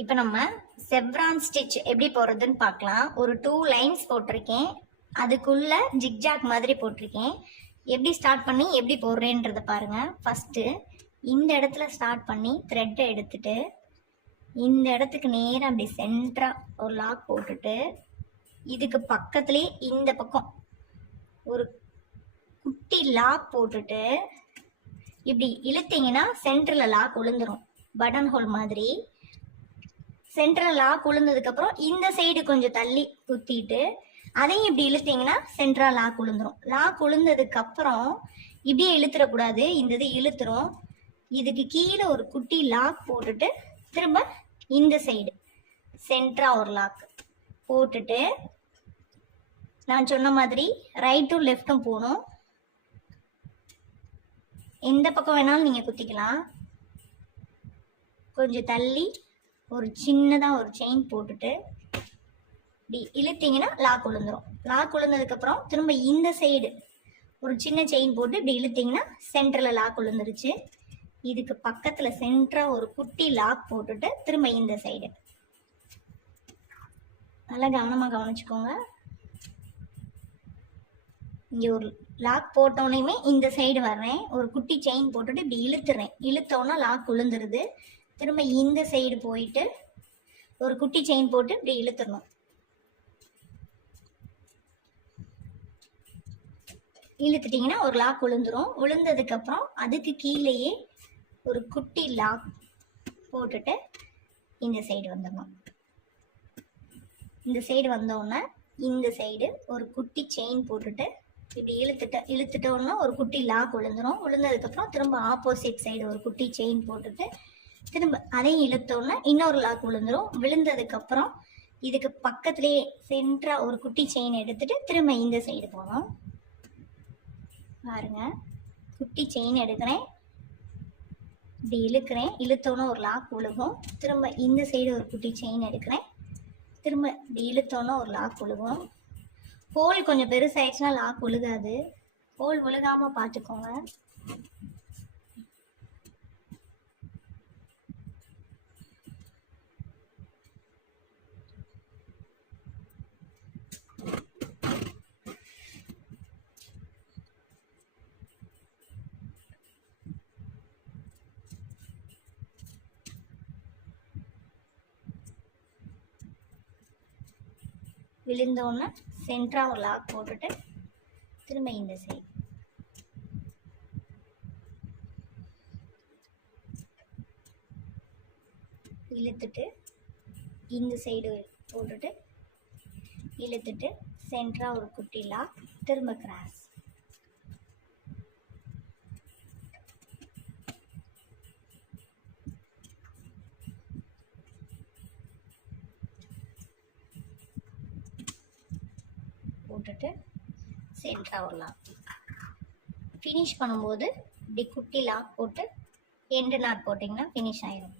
இப்போ நம்ம chevron stitch எப்படி போடுறதுன்னு பார்க்கலாம். ஒரு 2 லைன்ஸ் போட்டிருக்கேன், அதுக்குள்ள ஜிக்ஜாக் மாதிரி போட்டிருக்கேன். எப்படி ஸ்டார்ட் பண்ணி எப்படி போடுறேன்றதை பாருங்க. ஃபர்ஸ்ட் இந்த இடத்துல ஸ்டார்ட் பண்ணி த்ரெட்டை எடுத்துட்டு இந்த இடத்துக்கு நேராக அப்படி சென்டரா ஒரு லாக் போட்டுட்டு இதுக்கு பக்கத்துலேயே இந்த பக்கம் ஒரு குட்டி லாக் போட்டுட்டு இப்படி இழுத்தீங்கன்னா சென்டரில் லாக் விழுந்துரும். பட்டன் ஹோல் மாதிரி சென்டரில் லாக் விழுந்ததுக்கு அப்புறம் இந்த சைடு கொஞ்சம் தள்ளி குத்திட்டு அதையும் இப்படி இழுத்தீங்கன்னா சென்டரா லாக் விழுந்துரும். லாக் விழுந்ததுக்கு அப்புறம் இப்படியே இழுத்துடக்கூடாது, இந்த இது இழுத்துரும். இதுக்கு கீழே ஒரு குட்டி லாக் போட்டுட்டு திரும்ப இந்த சைடு சென்டரா ஒரு லாக் போட்டுட்டு நான் சொன்ன மாதிரி ரைட்டும் லெஃப்டும் போகணும். எந்த பக்கம் வேணாலும் நீங்கள் குத்திக்கலாம். கொஞ்சம் தள்ளி ஒரு சின்னதாக ஒரு செயின் போட்டுட்டு இப்படி இழுத்தீங்கன்னா லாக் விழுந்துரும். லாக் விழுந்ததுக்கப்புறம் திரும்ப இந்த சைடு ஒரு சின்ன செயின் போட்டு இப்படி இழுத்தீங்கன்னா சென்டரில் லாக் விழுந்துருச்சு. இதுக்கு பக்கத்தில் சென்டராக ஒரு குட்டி லாக் போட்டுட்டு திரும்ப இந்த சைடு நல்லா கவனமாக கவனிச்சுக்கோங்க. இங்கே ஒரு லாக் போட்டோன்னே இந்த சைடு வர்றேன், ஒரு குட்டி செயின் போட்டுட்டு இப்படி இழுத்துறேன். இழுத்தோன்னா லாக் விழுந்துருது. திரும்ப இந்த சைடு போயிட்டு ஒரு குட்டி செயின் போட்டு இப்படி இழுத்துடணும். இழுத்துட்டிங்கன்னா ஒரு லாக் விழுந்துரும். விழுந்ததுக்கப்புறம் அதுக்கு கீழேயே ஒரு குட்டி லாக் போட்டுட்டு இந்த சைடு வந்துடணும். இந்த சைடு வந்தோடனே இந்த சைடு ஒரு குட்டி செயின் போட்டுட்டு இப்படி இழுத்துட்டோன்னா ஒரு குட்டி லாக் விழுந்துடும். விழுந்ததுக்கப்புறம் திரும்ப ஆப்போசிட் சைடு ஒரு குட்டி செயின் போட்டுட்டு திரும்ப அதையும் இழுத்தோன்னா இன்னொரு லாக் விழுந்துடும். விழுந்ததுக்கப்புறம் இதுக்கு பக்கத்துலேயே சென்டராக ஒரு குட்டி செயின் எடுத்துட்டு திரும்ப இந்த சைடு போகணும். பாருங்க, குட்டி செயின் எடுக்கிறேன், இப்படி இழுக்கிறேன், இழுத்தோன்னா ஒரு லாக் விழுகும். திரும்ப இந்த சைடு ஒரு குட்டி செயின் எடுக்கிறேன், திரும்ப இப்படி இழுத்தோன்னா ஒரு லாக் விழுகும். ஹோல் கொஞ்சம் பெருசாகிடுச்சுன்னா லாக் விழுகாது. ஹோல் விழுகாமல் பார்த்துக்கோங்க. விழுந்தோன்னா சென்டரா ஒரு லாக் போட்டுட்டு திரும்ப இந்த சைடு இழுத்துட்டு இந்த சைடு போட்டுட்டு இழுத்துட்டு சென்டரா ஒரு குட்டி லாக், திரும்ப கிராஸ். போட்டுட்டு சென்டரா ஒரு லாக். ஃபினிஷ் பண்ணும்போது இப்படி குட்டி லாக் போட்டு எண்டு நாட் போட்டிங்கன்னா ஃபினிஷ் ஆயிடும்.